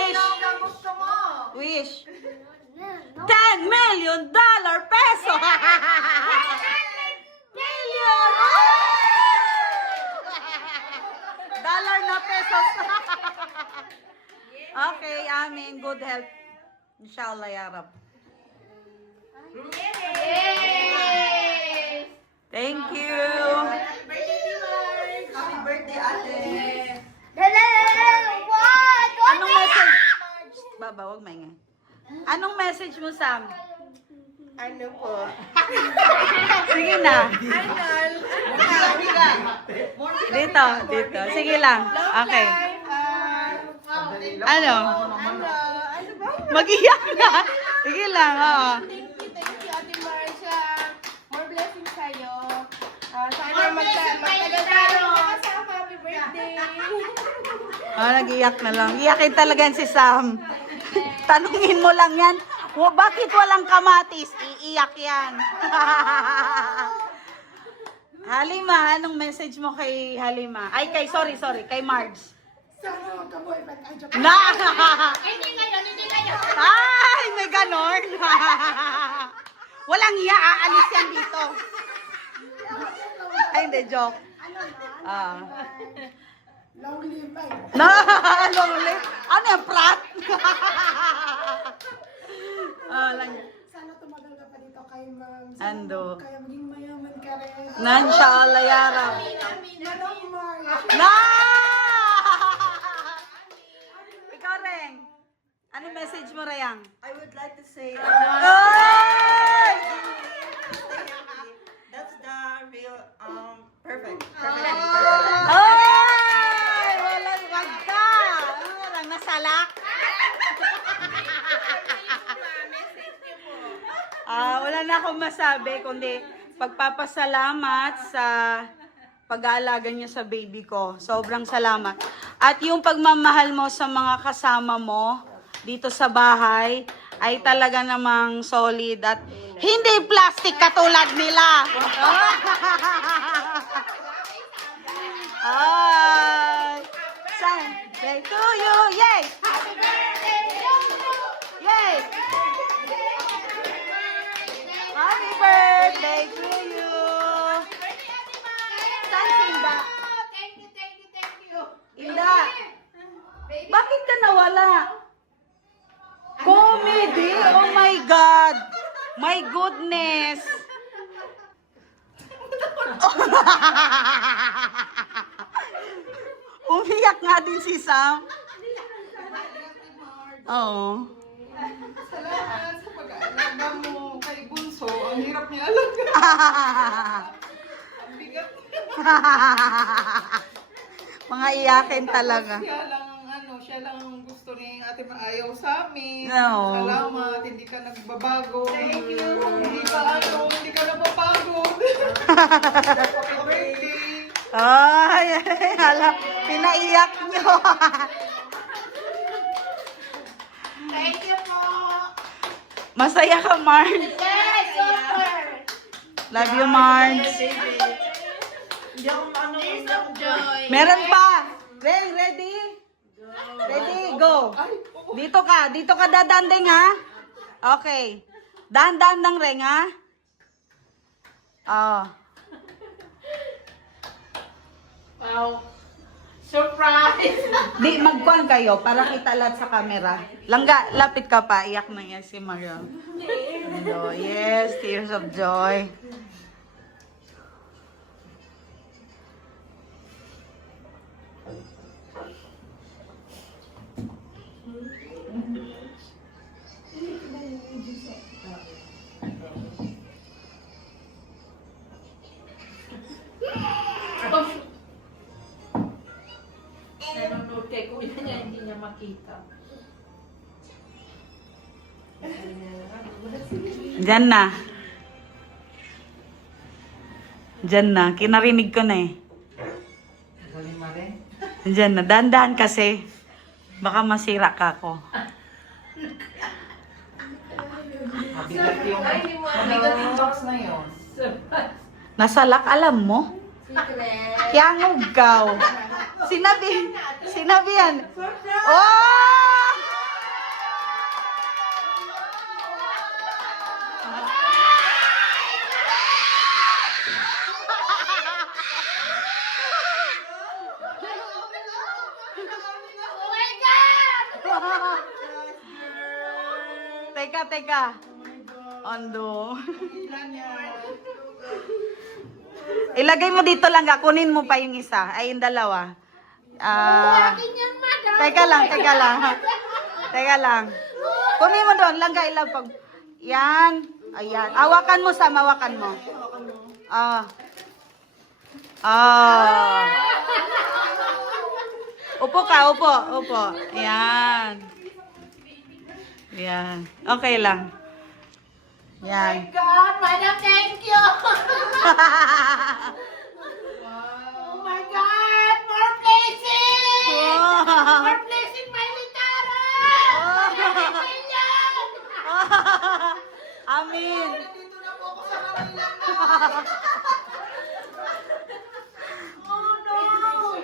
wish. Wish. $10 million peso. Million. Dollar na pesos. Okay, amin. Good health. Inshallah, ya Rab. Thank you. Happy birthday, ate. Anong message? Baba, wag maingay. Anong message mo, Sam? Ano po? Sige na. Dito. Sige lang. Okay. Ano? Mag-iyak na. Sige lang, oo. Thank you, Ate Marcia. More blessings sa'yo. Sana magtagal tayo kasama. Happy birthday. Nag-iyak na lang. Iyakin talaga yan si Sam. Tanungin mo lang yan. Bakit walang kamatis? Iiyak yan. Halima, anong message mo kay Halima? Ay, sorry, kay Marge. Sana magka-boyfriend. Ay, joke. Na! Hindi ngayon. Ay, may ganon. Walang iya, aalis yan dito. Ay, hindi, joke. Long live ay. Long live? Ano yung prat? Lang. Sana tumagal ka pa dito kay ma'am. Ando. Kaya maging mayaman ka rin. Inshallah, ya Rab. Manong Marcia. Na! Ikaw rin. Ano message mo, Rayang? I would like to say Ay! that's the real perfect. Ay! Walang wag ka! Walang nasalak. Wala na akong masabi, kundi pagpapasalamat sa pag-aalaga niya sa baby ko. Sobrang salamat. At yung pagmamahal mo sa mga kasama mo dito sa bahay ay talaga namang solid at hindi plastic katulad nila. Ay! Sunday to you! Yay! Happy birthday to you. Yay! Happy birthday to you! Saan si Inda? Thank you. Inda! Bakit ka nawala? Comedy! Oh my God! My goodness! Umiyak nga din si Sam. Oo. Salamat sa pag-aalaga mo kay Bunso. Ang hirap niya alaga. Ang bigat. Mga iyakin talaga. Siya lang ang gusto ni Ate Maayaw sa amin. No. Salamat, hindi ka nagbabago. Thank you. Hindi ka napapagod. Happy birthday. Ay, hala, pinaiyak nyo. Thank you po. Masaya ka, Marge. Yes, super. Love you, Marge. Hindi ako Joy. Meron pa. Reng, ready? Ready, go. Dito ka dadandeng, ha? Okay. Dahan-dahan ng Reng, ha? Oh. Wow. Surprise. Di, magkuhan kayo para kita lahat sa camera. Langga, lapit ka pa. Iyak na yan si Mariam. Yes, tears of joy. Nanonood kay kuya niya, hindi niya makita. Diyan na. Diyan na. Kinarinig ko na eh. Diyan na. Dahan-dahan kasi. Baka masira ka ako. Mabigat yung box na yun. Nasalak, alam mo? Kiyangog ka. Sinabi yan. Oh! Teka. Ando. Ilagay mo dito lang, kunin mo pa yung isa. Ay, yung dalawa. Teka lang. Kunin mo doon, langga ilapag. Yan. Ayan. Hawakan mo, Sam, hawakan mo. Upo ka, upo. Ayan. Okay lang. Yan. God, Madam, thank you. Oh my God, more blessing. More blessing, my litara. Amin. Oh no.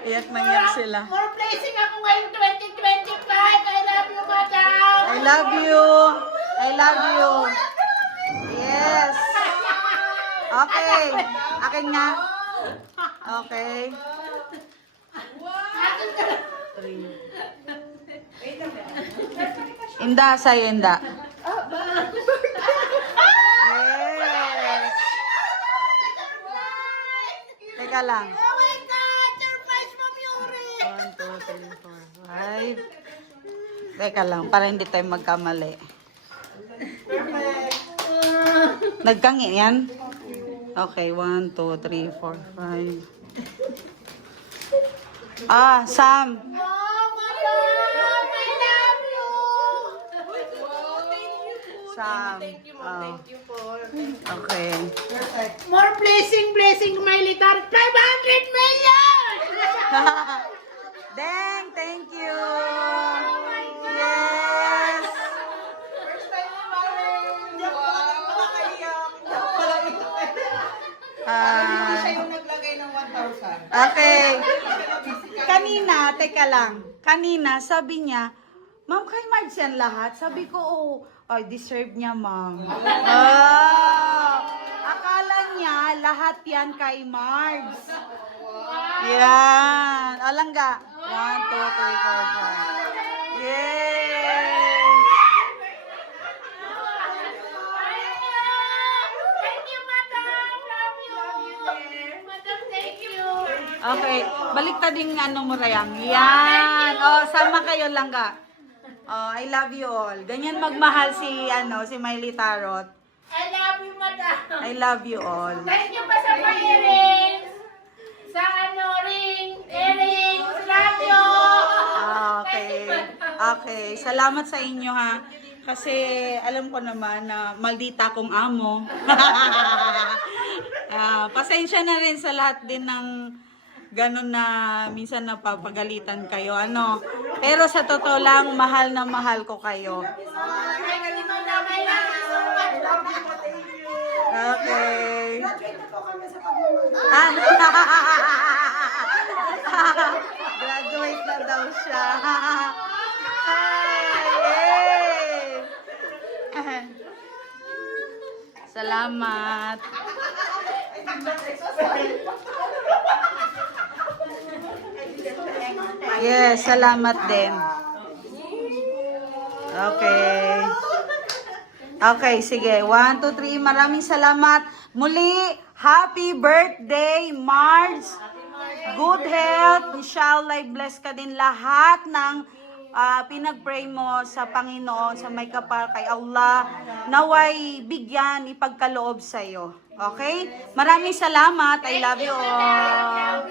Iyak na iyak sila. More blessing ako ngayong 2025. I love you, Madam. I love you. Yes. Okay. Akin nga. Okay. 3. Inda, sa'yo, Inda. Yes. Teka lang. Oh my God, surprise from Yuri. 1, 2, 3, 4, 5. Teka lang, para hindi tayo magkamali. Nagkangi yan? Okay, 1, 2, 3, 4, 5. Sam. Oh, Madam, I love you. Sam. Thank you, Mom. Thank you for... Okay. More blessing, my little 500 million! Deng, thank you. Yes. First time ni Mare. Hindi ako nakaiyak. Hindi siya yung naglagay ng 1,000. Okay. Kanina, teka lang. Kanina, sabi niya, Ma'am, kay Marge yan lahat? Sabi ko, ay, deserve niya, Ma'am. Akala niya, lahat yan kay Marge. Yan. Alangga. 1, 2, 3, 4, 5. Yay! Thank you, Madam. Love you. Madam, thank you. Okay, balik ta ding ano mo rayang. Yan. Sama kayo lang ka. I love you all. Ganyan magmahal si Miley Tarot. I love you, Madam. I love you all. Thank you pa sa pa-earrings. Sa earrings. Love you. Okay. Salamat sa inyo ha. Kasi alam ko naman na maldita kong amo. Pasensya na rin sa lahat din ng ganun na minsan napapagalitan kayo. Pero sa totoo lang, mahal na mahal ko kayo. Okay. Graduate na daw siya. Yay! Salamat. Yes, salamat din. Okay. Okay, sige. 1, 2, 3. Maraming salamat. Muli, happy birthday, Marge. Good health. Inshallah, bless ka din lahat ng pinag-pray mo sa Panginoon, sa may kapal kay Allah. Naway bigyan, ipagkaloob sa iyo. Okay? Maraming salamat. I love you all.